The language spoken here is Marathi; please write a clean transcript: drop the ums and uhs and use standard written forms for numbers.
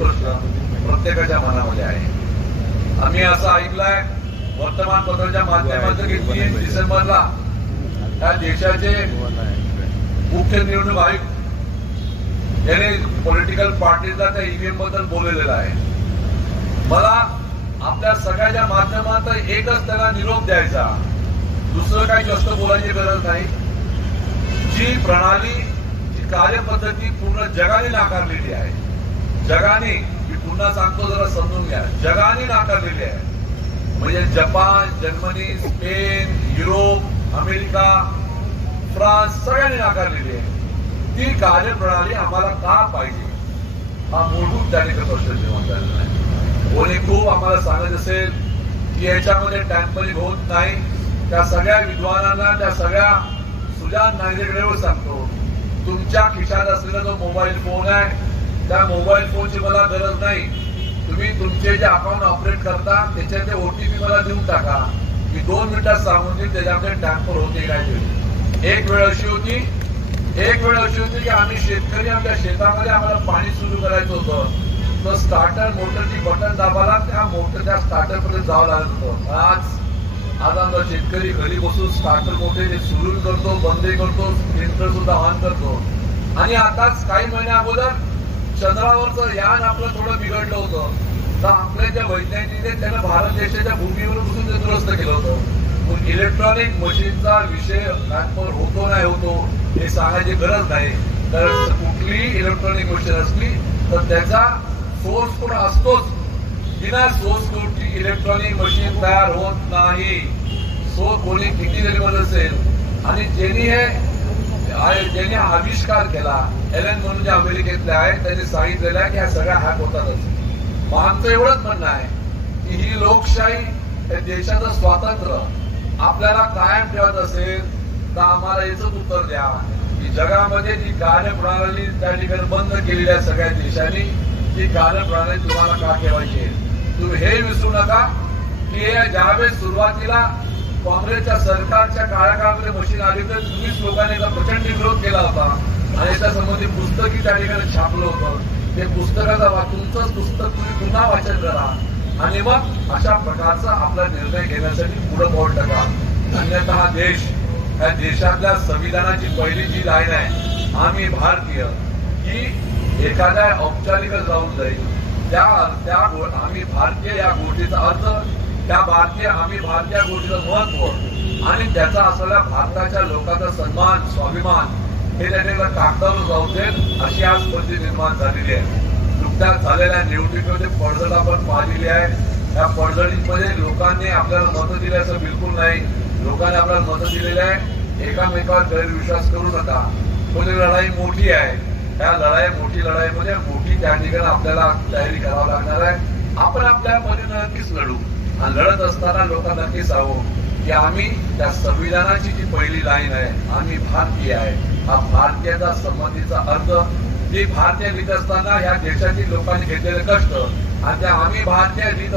प्रश्न प्रत्येकाच्या मनामध्ये आहे. आम्ही असं ऐकलंय वर्तमानपत्राच्या माध्यमातून की 3 डिसेंबरला या देशाचे मुख्य निवडणूक आयुक्त यांनी पॉलिटिकल पार्टीला त्या ईव्हीएम बद्दल बोललेलं आहे. मला आपल्या सगळ्याच्या माध्यमात एकच त्यांना निरोप द्यायचा, दुसरं काही जास्त बोलायची गरज नाही. जी प्रणाली, जी कार्यपद्धती पूर्ण जगाने नाकारलेली आहे, जगाने, मी पुन्हा सांगतो जरा समजून घ्या, जगाने नाकारलेली आहे. म्हणजे Japan, Germany, Spain, Europe, America, France सगळ्यांनी नाकारलेली आहे. ती कार्यप्रणाली आम्हाला का पाहिजे हा मूलभूत त्या ठिकाणी प्रश्न निर्माण झालेला आहे. कोणी खूप आम्हाला सांगत असेल की याच्यामध्ये टॅम्परिंग होत नाही, त्या सगळ्या विद्वानांना, त्या सगळ्या सुजान नागरिकांवर सांगतो, तुमच्या खिशात असलेला जो मोबाईल फोन आहे त्या मोबाईल फोनची मला गरज नाही. तुम्ही तुमचे जे अकाउंट ऑपरेट करता त्याच्यात ओटीपी मला देऊन टाका, मी 2 मिनिटात सांगून देईन त्याच्यामध्ये टॅम्पर होते काय ते. एक वेळ अशी होती की आम्ही शेतकरी आमच्या शेतामध्ये आम्हाला पाणी सुरू करायचं होतं, तर स्टार्टर मोटरची बटन दाबाला त्या मोटरच्या स्टार्टर पर्यंत जावं लागत होतं. आज आमचा शेतकरी घरी बसून स्टार्टर मोटर सुरू करतो, बंद करतो, स्प्रिंटर सुद्धा ऑन करतो. आणि आताच काही महिन्या अगोदर चंद्रावरचं यान आपलं थोडं बिघडलं होतं, तर आपल्या ज्या वैज्ञानिक त्यांना भारत देशाच्या भूमीवर बसून ते दुरुस्त केलं होतं. मग इलेक्ट्रॉनिक मशीनचा विषय ट्रान्सफर होतो नाही होतो हे सांगायची गरज नाही. तर कुठलीही इलेक्ट्रॉनिक मशीन असली तर त्याचा सोर्स कोड असतोच. बिना सोर्स कोडची इलेक्ट्रॉनिक मशीन तयार होत नाही. कोणी किती जरी म्हणत असेल, आणि ज्यांनी आविष्कार केला एलन म्हणून जे अमेरिकेतले आहेत त्यांनी सांगितलेलं आहे की ह्या सगळ्या हॅक होतातच. मग आमचं एवढंच म्हणणं आहे की ही लोकशाही, देशाचं स्वातंत्र्य आपल्याला कायम ठेवत असेल तर आम्हाला याच उत्तर द्या की जगामध्ये जी कार्यप्रणाली त्या ठिकाणी बंद केलेली आहे सगळ्या देशांनी, ती कार्यप्रणाली तुम्हाला का ठेवायची. तुम्ही हे विसरू नका की ज्यावेळेस सुरुवातीला काँग्रेसच्या सरकारच्या काळामध्ये मशीन आली तर तुम्हीच लोकांनी प्रचंड विरोध केला होता आणि त्या संबंधी पुस्तकी त्या ठिकाणी छापलं होतं. ते पुस्तकाचा तुमचंच पुस्तक तुम्ही पुन्हा वाचन करा आणि मग अशा प्रकारचा आपला निर्णय घेण्यासाठी पुढे पाऊल टाका. अन्यथा हा देश, या देशातल्या संविधानाची पहिली जी लाईन आहे आम्ही भारतीय, ही एखाद्या औपचारिक जाऊन जाईल. त्या आम्ही भारतीय या गोष्टीचा अर्थ, त्या भारतीय आम्ही भारतीय गोष्टीचं महत्व आणि त्याचा असलेला भारताच्या लोकांचा सन्मान, स्वाभिमान हे त्या कागदावर जाऊन देईल अशी आज परिस्थिती निर्माण झालेली आहे. नुकत्याच झालेल्या निवडणुकीमध्ये पडझड आपण पाहिलेली आहे. त्या पडझडीमध्ये लोकांनी आपल्याला मतं दिली असं बिलकुल नाही. लोकांनी आपल्याला मतं दिलेलं आहे. एकामेकावर गैरविश्वास करू नका. पण लढाई मोठी आहे. त्या मोठी लढाईमध्ये मोठी त्या ठिकाणी आपल्याला तयारी करावी लागणार आहे. आपण आपल्या परीने नक्कीच लढू आणि लढत असताना लोकांना नक्कीच सांगू की आम्ही त्या संविधानाची जी पहिली लाईन आहे, आम्ही भारतीय आहे. हा भारतीयाचा संमतीचा अर्थ, जी भारतीय लिहित असताना ह्या देशातील लोकांनी घेतलेले कष्ट आणि त्या आम्ही भारतीय लिहित